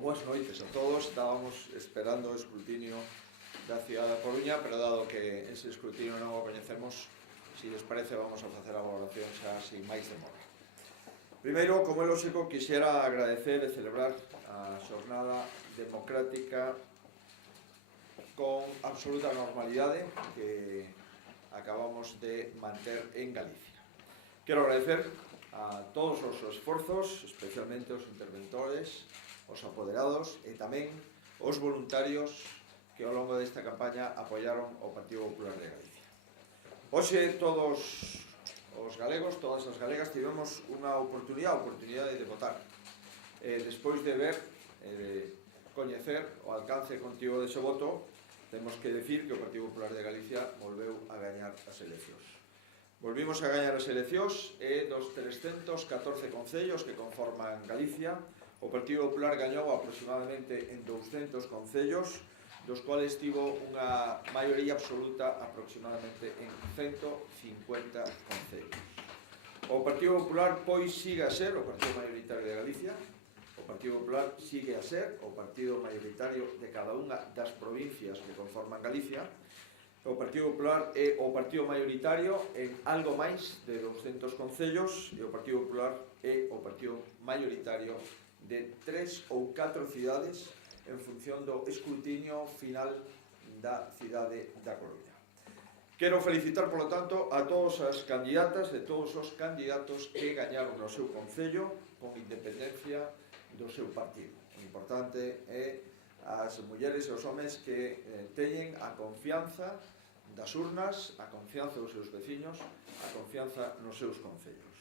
boas noites a todos. Estábamos esperando o escrutinio da cidade da Coruña, pero dado que ese escrutinio non o coñecemos, se les parece, vamos a facer a valoración xa sin máis demora. Primeiro, como é lógico, quixera agradecer e celebrar a xornada democrática con absoluta normalidade que acabamos de manter en Galicia. Quero agradecer a todos os esforzos, especialmente os interventores, os apoderados e tamén os voluntarios que ao longo desta campaña apoiaron o Partido Popular de Galicia. Hoxe todos os galegos, todas as galegas, tivemos unha oportunidade de votar. Despois de ver, coñecer o alcance contigo dese voto, temos que decir que o Partido Popular de Galicia volveu a gañar as eleccións. Volvimos a gañar as eleccións e dos 314 concellos que conforman Galicia, o Partido Popular gañou aproximadamente en 200 concellos, dos cuales tivo unha maioría absoluta aproximadamente en 150 concellos. O Partido Popular, pois, sigue a ser o partido mayoritario de Galicia. O Partido Popular sigue a ser o partido mayoritario de cada unha das provincias que conforman Galicia. O Partido Popular é o partido mayoritario en algo máis de 200 concellos e o Partido Popular é o partido mayoritario de 3 ou 4 cidades en función do escrutinio final da cidade da Coruña. Quero felicitar, polo tanto, a todas as candidatas e todos os candidatos que gañaron no seu concello con independencia do seu partido. O importante é as mulleres e os homes que teñen a confianza das urnas, a confianza dos seus veciños, a confianza nos seus concellos.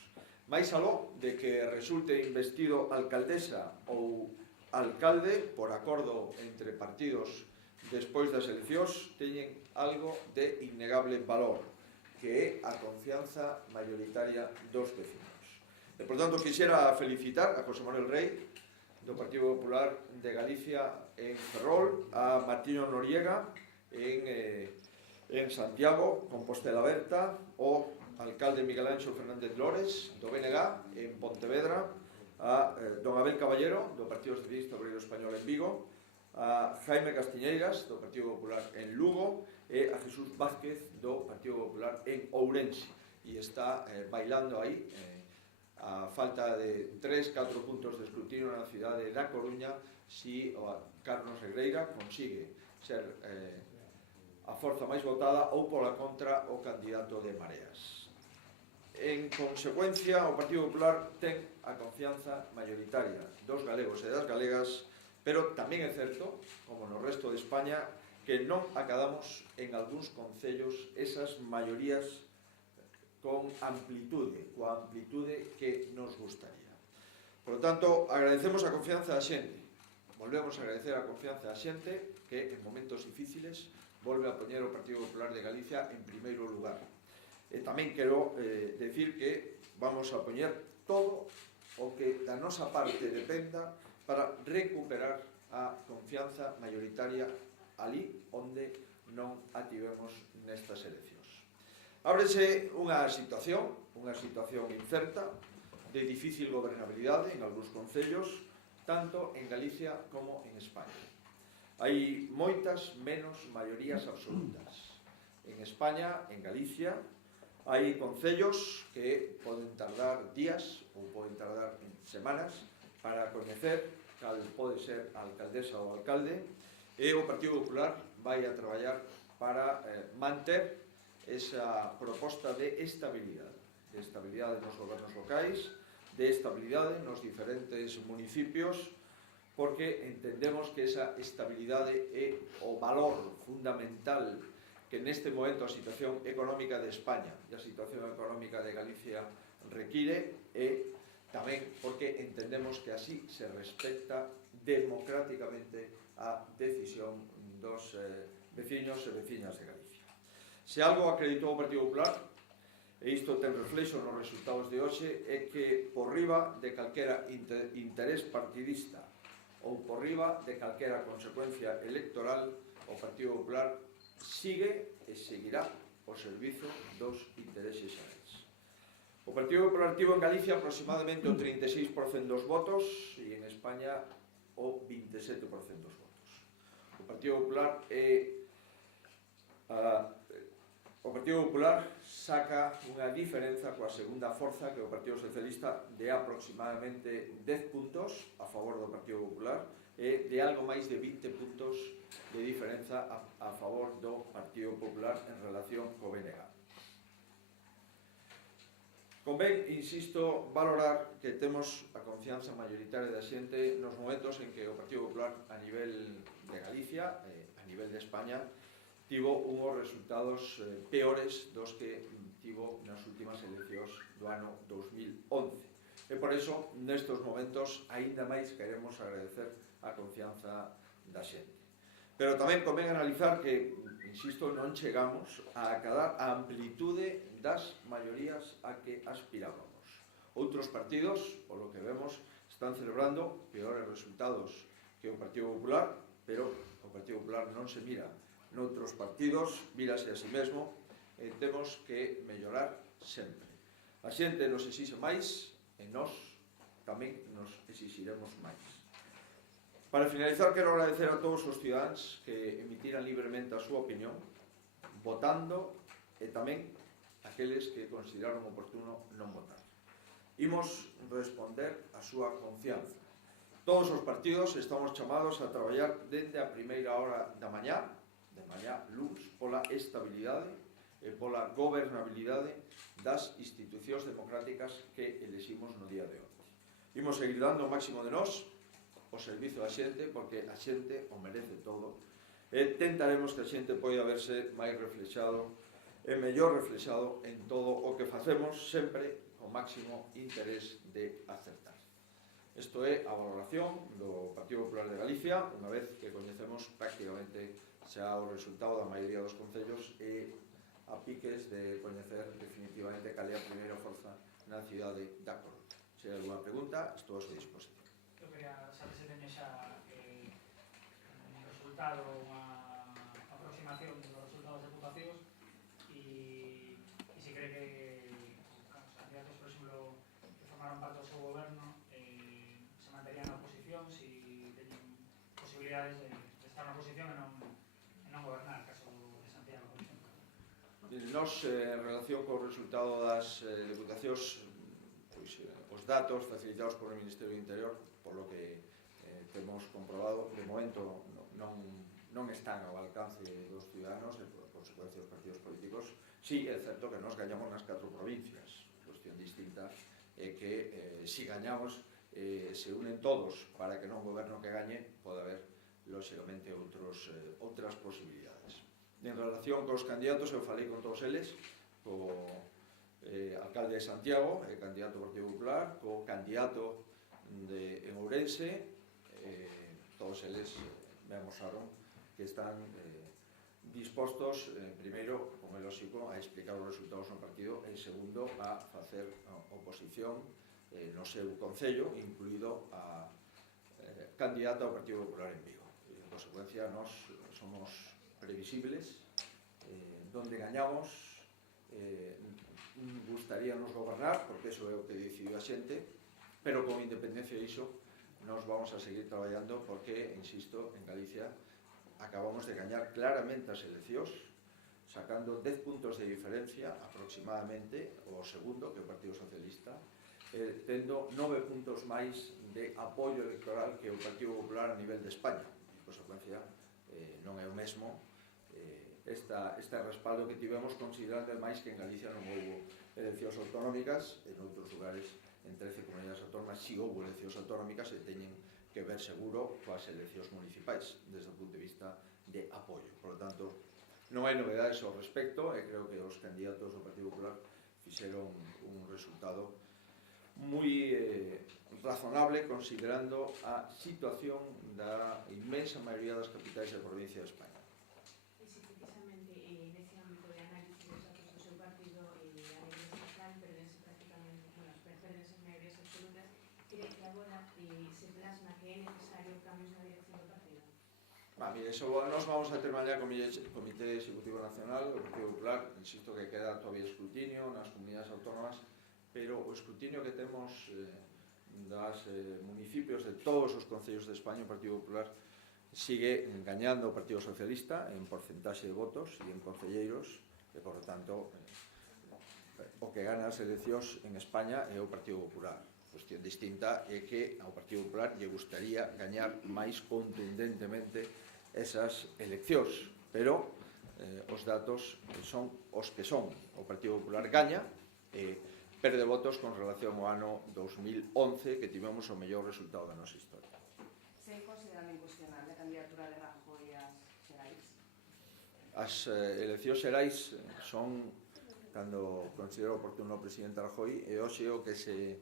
Mais aló de que resulte investido alcaldesa ou alcalde por acordo entre partidos despois das eleccións, teñen algo de innegable valor, que é a confianza mayoritaria dos veciños. E, por tanto, quixera felicitar a José Manuel Rey, do Partido Popular de Galicia en Ferrol, a Martiño Noriega en Santiago, Compostela Berta, o alcalde Miguel Anxo Fernández Lores, do BNG, en Pontevedra, a don Abel Caballero, do Partido Socialista Obrero Español en Vigo, a Jaime Castiñeiras, do Partido Popular en Lugo, e a Jesús Vázquez, do Partido Popular en Ourense. E está bailando aí, a falta de 3-4 puntos de escrutinio na cidade da Coruña, si o Carlos Negreira consigue ser a forza máis votada ou pola contra o candidato de Mareas. En consecuencia, o Partido Popular ten a confianza mayoritaria dos galegos e das galegas, pero tamén é certo, como no resto de España, que non acadamos en algúns concellos esas maiorías con amplitude, coa amplitude que nos gustaría. Por lo tanto, agradecemos a confianza da xente. Volvemos a agradecer a confianza da xente que en momentos difíciles volve a poñer o Partido Popular de Galicia en primeiro lugar. E tamén quero decir que vamos a poñer todo o que da nosa parte dependa para recuperar a confianza mayoritaria ali onde non a tivemos nestas eleccións. Ábrese unha situación incerta, de difícil gobernabilidade en algúns concellos, tanto en Galicia como en España. Hai moitas menos maiorías absolutas. En España, en Galicia, hai concellos que poden tardar días ou poden tardar semanas para coñecer cal pode ser a alcaldesa ou alcalde, e o Partido Popular vai a traballar para manter esa proposta de estabilidade nos gobernos locais, de estabilidade nos diferentes municipios, porque entendemos que esa estabilidade é o valor fundamental que neste momento a situación económica de España e a situación económica de Galicia require, e tamén porque entendemos que así se respecta democráticamente a decisión dos veciños e veciñas de Galicia. Se algo acreditou o Partido Popular, e isto ten reflexo nos resultados de hoxe, é que por riba de calquera interés partidista ou por riba de calquera consecuencia electoral, o Partido Popular sigue e seguirá o servizo dos intereses xerais. O Partido Popular tivo en Galicia aproximadamente o 36% dos votos e en España o 27% dos votos. O Partido Popular saca unha diferenza coa segunda forza, que é o Partido Socialista, de aproximadamente 10 puntos a favor do Partido Popular e de algo máis de 20 puntos de diferenza a favor do Partido Popular en relación co BNG. Convén, insisto, valorar que temos a confianza maioritaria da xente nos momentos en que o Partido Popular a nivel de Galicia, a nivel de España, tivo unhos resultados peores dos que tivo nas últimas eleccións do ano 2011. E por iso, nestes momentos, aínda máis queremos agradecer a confianza da xente. Pero tamén convén analizar que, insisto, non chegamos a acadar a amplitude das maiorías a que aspirábamos. Outros partidos, polo que vemos, están celebrando peores resultados que o Partido Popular, pero o Partido Popular non se mira noutros partidos, mírase a si mesmo, e temos que mellorar sempre. A xente nos exixe máis e nós tamén nos exixiremos máis. Para finalizar, quero agradecer a todos os cidadáns que emitiran libremente a súa opinión, votando, e tamén aqueles que consideraron oportuno non votar. Imos responder a súa confianza. Todos os partidos estamos chamados a traballar desde a primeira hora da mañá, luns, pola estabilidade e pola gobernabilidade das institucións democráticas que eleximos no día de hoxe. Imos seguir dando o máximo de nós o servizo da xente, porque a xente o merece todo, e tentaremos que a xente poida verse máis reflexado e mellor reflexado en todo o que facemos, sempre con máximo interés de acertar. Isto é a valoración do Partido Popular de Galicia, unha vez que coñecemos prácticamente xa o resultado da maioría dos concellos e a piques de coñecer definitivamente cal é a primeira forza na cidade da Coruña. Se hai alguna pregunta, estou a súa disposición. Eu quería saber se teñe xa un resultado, unha aproximación dos resultados de votacións e se cree que os candidatos, por exemplo, que formaron parte do seu goberno se manterían na oposición, se teñen posibilidades de estar na oposición e non gobernar, caso de Santiago, por exemplo. Nos, en relación co resultado das deputacións, os datos facilitados polo Ministerio do Interior, polo que temos comprobado, de momento non están ao alcance dos ciudadanos e, por consecuencia, dos partidos políticos. Sí, é certo que nos gañamos nas 4 provincias. Cuestión distinta é que, si gañamos, se unen todos para que non goberno que gañe, pode haber, lóxicamente, outras posibilidades. En relación cos candidatos, eu falei con todos eles, co alcalde de Santiago, candidato do Partido Popular, co candidato en Ourense, todos eles me amosaron que están dispostos, primeiro, como é lógico, a explicar os resultados no partido e, segundo, a facer oposición no seu concello, incluído a candidata ao Partido Popular en Vigo. En consecuencia, nós somos previsibles, donde gañamos, gustaríanos gobernar, porque eso é o que decidiu a xente, pero con independencia diso, nos vamos a seguir traballando porque, insisto, en Galicia acabamos de gañar claramente as eleccións, sacando 10 puntos de diferencia aproximadamente o segundo, que é o Partido Socialista, tendo 9 puntos máis de apoio electoral que o Partido Popular a nivel de España. En consecuencia, non é o mesmo este respaldo que tivemos, considerando máis que en Galicia non houve eleccións autonómicas, en outros lugares, en 13 comunidades autónomas, si houve eleccións autonómicas e teñen que ver seguro coas eleccións municipais, desde o punto de vista de apoio. Por lo tanto, non hai novedades ao respecto, e creo que os candidatos do Partido Popular fixeron un resultado moi razonable, considerando a situación da inmensa maioría das capitais da provincia de España. Nos vamos a terminar co Comité Executivo Nacional do Partido Popular. Insisto que queda todavía escrutinio nas comunidades autónomas, pero o escrutinio que temos dos municipios de todos os concellos de España, o Partido Popular sigue gañando o Partido Socialista en porcentaxe de votos e en concelleiros, e, por lo tanto, o que gana as eleccións en España é o Partido Popular. A cuestión distinta é que ao Partido Popular lle gustaría gañar máis contundentemente esas eleccións, pero os datos son os que son. O Partido Popular gaña e perde votos con relación ao ano 2011, que tivemos o mellor resultado da nosa historia. Se consideran incuestionable a candidatura de Rajoy ás xerais? As eleccións xerais son, cando considero oportuno o presidente Rajoy, e hoxe o que se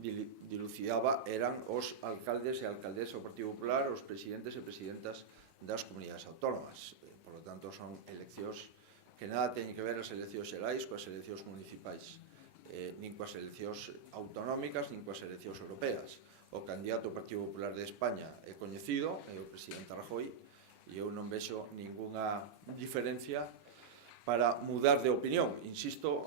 dilucidaba eran os alcaldes e alcaldesas do Partido Popular, os presidentes e presidentas das comunidades autónomas. Por lo tanto, son eleccións que nada teñen que ver as eleccións xerais coas eleccións municipais, nin coas eleccións autonómicas, nin coas eleccións europeas. O candidato do Partido Popular de España é coñecido, é o presidente Rajoy, e eu non vexo ningunha diferencia para mudar de opinión. Insisto,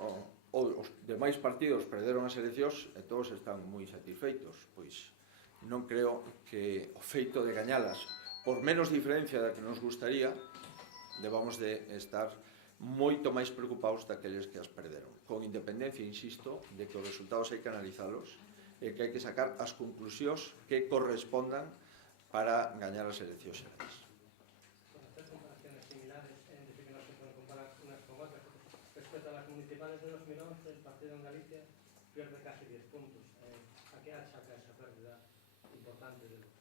os demais partidos perderon as eleccións e todos están moi satisfeitos, pois non creo que o feito de gañalas por menos diferencia da que nos gustaría, debamos de estar moito máis preocupados daqueles que as perderon. Con independencia, insisto, de que os resultados hai que analizalos e que hai que sacar as conclusións que correspondan para gañar as eleccións xerais. Hacer comparaciones similares, dice que no se pueden comparar unas con otras. Respecto a las municipales de 2011, el partido en Galicia pierde casi 10 puntos. ¿A qué achaca esa pérdida importante de votos?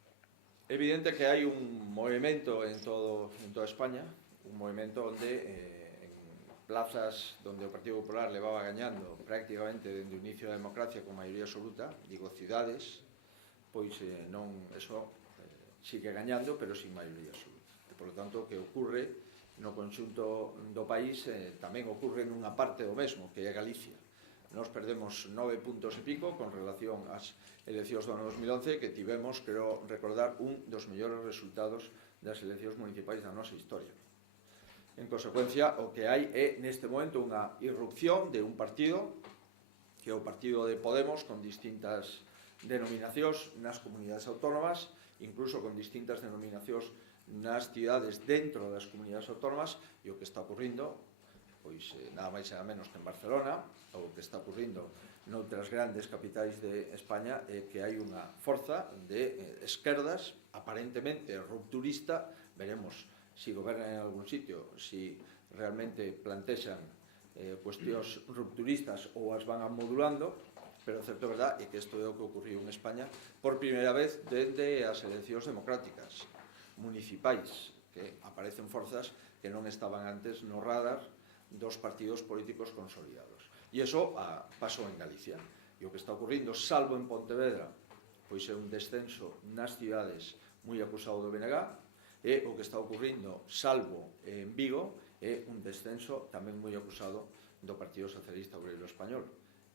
É evidente que hai un movimento en toda España, un movimento onde en plazas onde o Partido Popular levaba gañando prácticamente dende o inicio da democracia con maioría absoluta, digo cidades, pois non, eso sigue gañando, pero sin maioría absoluta. E, por lo tanto, o que ocurre no conxunto do país tamén ocurre nunha parte do mesmo, que é Galicia. Nos perdemos 9 puntos e pico con relación ás eleccións do ano 2011, que tivemos, creo recordar, un dos mellores resultados das eleccións municipais da nosa historia. En consecuencia, o que hai é, neste momento, unha irrupción de un partido, que é o partido de Podemos, con distintas denominacións nas comunidades autónomas, incluso con distintas denominacións nas cidades dentro das comunidades autónomas, e o que está ocurrindo, pois nada máis e nada menos que en Barcelona, o que está ocurrindo noutras grandes capitais de España, é que hai unha forza de esquerdas aparentemente rupturista. Veremos se gobernan en algún sitio, si realmente plantexan cuestións rupturistas ou as van modulando, pero o certo é verdade é que isto é o que ocurriu en España por primeira vez dende as eleccións democráticas municipais, que aparecen forzas que non estaban antes no radar dos partidos políticos consolidados. E iso pasou en Galicia. E o que está ocurrindo, salvo en Pontevedra, pois é un descenso nas cidades moi acusado do BNG, e o que está ocurrindo, salvo en Vigo, é un descenso tamén moi acusado do Partido Socialista Obrero Español.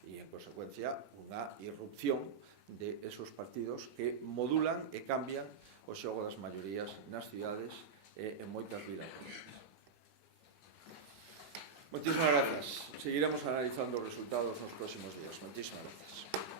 E, en consecuencia, unha irrupción de esos partidos que modulan e cambian o xogo das maiorías nas cidades e en moitas vilas. Moitísimas grazas. Seguiremos analizando os resultados nos próximos días. Moitísimas grazas.